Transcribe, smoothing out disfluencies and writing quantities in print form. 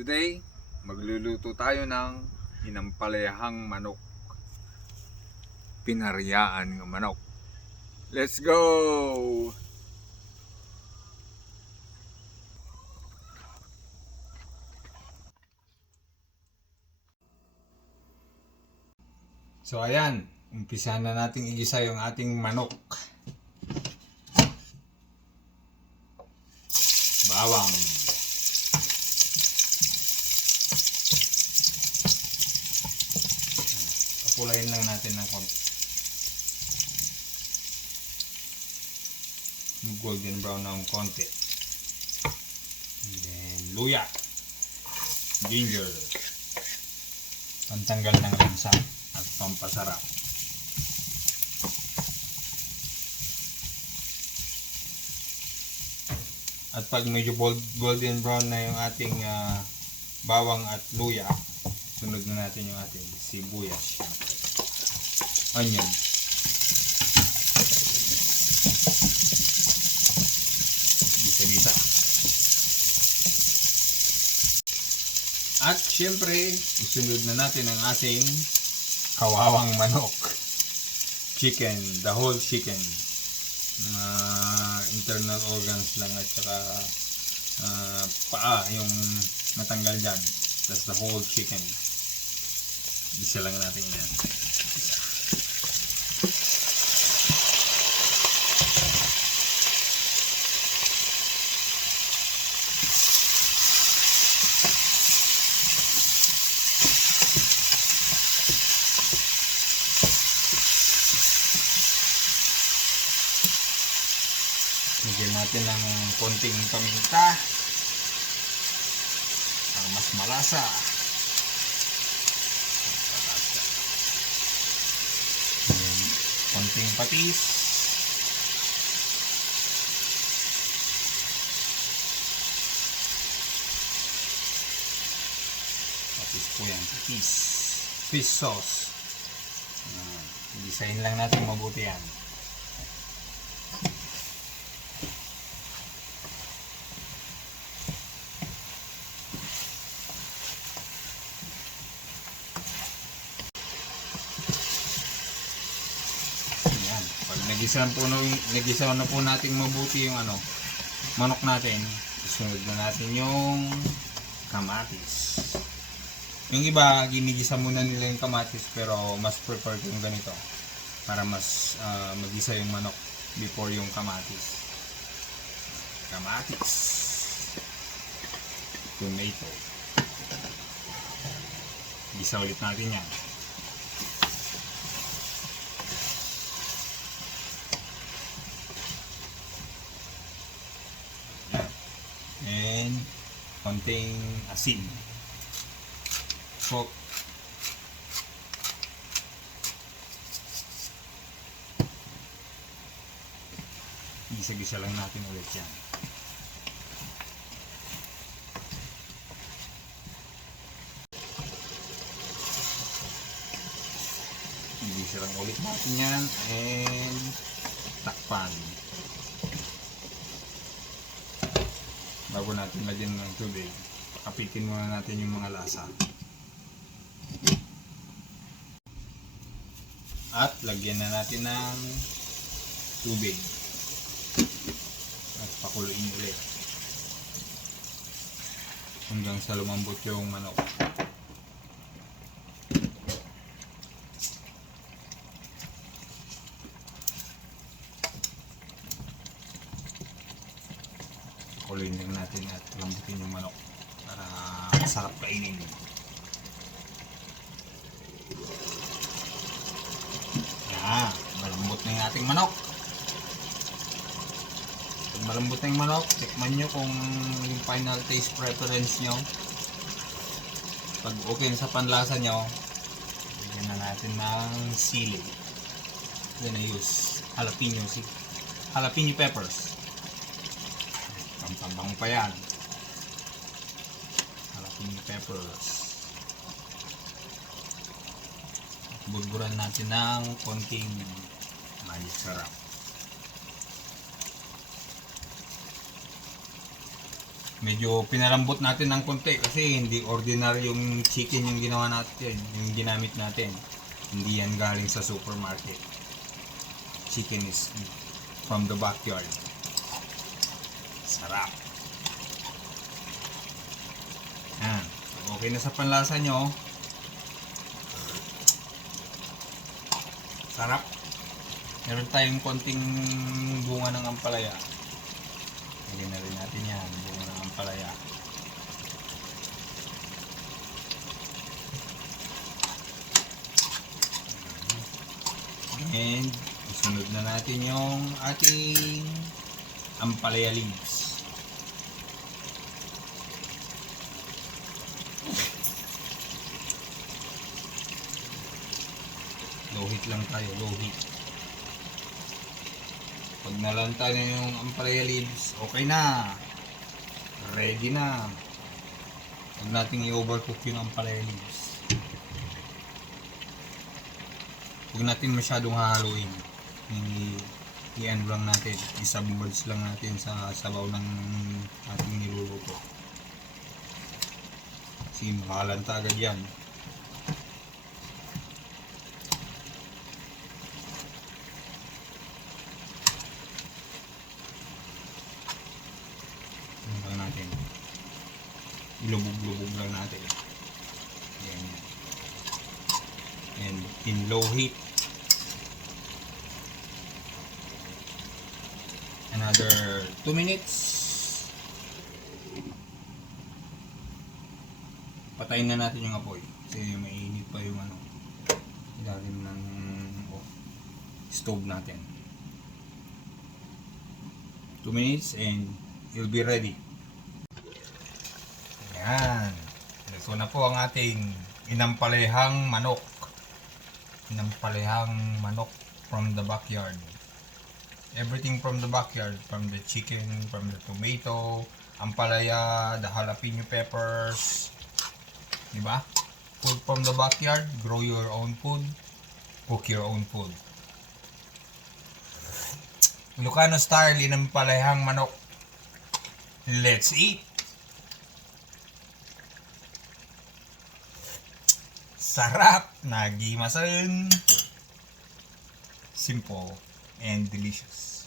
Today, magluluto tayo ng inampalayahang manok. Pinaryaan ng manok. Let's go! So ayan, umpisa na nating igisa yung ating manok. Bawang. Papulayin lang natin ng konti. Golden brown ng konti. And then luya. Ginger. Pantanggal ng lansa at pampasarap. At pag medyo golden brown na yung ating bawang at luya, sunod na natin yung ating sibuyas, onion. Bisa-bisa. At syempre, isunod na natin ang ating kawawang manok. Chicken, the whole chicken. Internal organs lang at saka paa yung matanggal dyan. That's the whole chicken. Isa lang natin yan. Isa. Lagyan natin ng konting paminta para mas malasa. Konting patis. Patis po yan, patis. Fish sauce. Design lang natin mabuti yan. Nagisa na po natin mabuti yung manok natin. Isunod na natin yung kamatis. Yung iba, ginigisa muna nila yung kamatis, pero mas prefer ko yung ganito para mas magisa yung manok before yung kamatis. Kamatis. Tomato. Gisa ulit natin yan. And konting asin, salt, gisa-gisa lang natin ulit yan. Gisa lang ulit natin yan and takpan. Bago natin lagyan ng tubig, kapitin muna natin yung mga lasa. At lagyan na natin ng tubig. At pakuluin ulit. Hanggang sa lumambot yung manok. Pakuluin lang natin at lambutin yung manok para masarap kainin. Yan, malambot na yung ating manok. Pag malambot na yung manok, tikman nyo kung yung final taste preference nyo. Pag okay sa panlasa nyo, bigyan na natin ng sili. We're gonna use jalapeno peppers. Pampang pa yan. Jalapeno peppers. Burburan natin ng konting magic sarap. Medyo pinalambot natin ng konti kasi hindi ordinary yung chicken yung ginawa natin, yung ginamit natin. Hindi yan galing sa supermarket. Chicken is from the backyard. Sarap. Yan. Okay na sa panlasa nyo. Sarap. Meron tayong konting bunga ng ampalaya. Lagyan na rin natin yan, bunga ng ampalaya. And isunod na natin yung ating ampalaya leaves. Low heat lang tayo, low heat. Pag nalanta na yung ampalaya leaves, okay na. Ready na. Huwag nating i-overcook yung ampalaya leaves. Huwag natin masyadong hahaluin. I-ano lang natin. I-submerge lang natin sa sabaw ng ating niluluto. Kasi makalanta agad yan. Ilubog-lubog lang natin. Ayan. And in low heat. Another 2 minutes. Patayin na natin yung apoy. Kasi mainit pa yung ilalim ng stove natin. 2 minutes and you'll be ready. Yan. Luto na po ang ating inampalehang manok. Inampalehang manok from the backyard. Everything from the backyard. From the chicken, from the tomato, ampalaya, the jalapeno peppers. Diba? Food from the backyard. Grow your own food. Cook your own food. Ilocano style, inampalehang manok. Let's eat! Sarap! Nagimasan! Simple and delicious.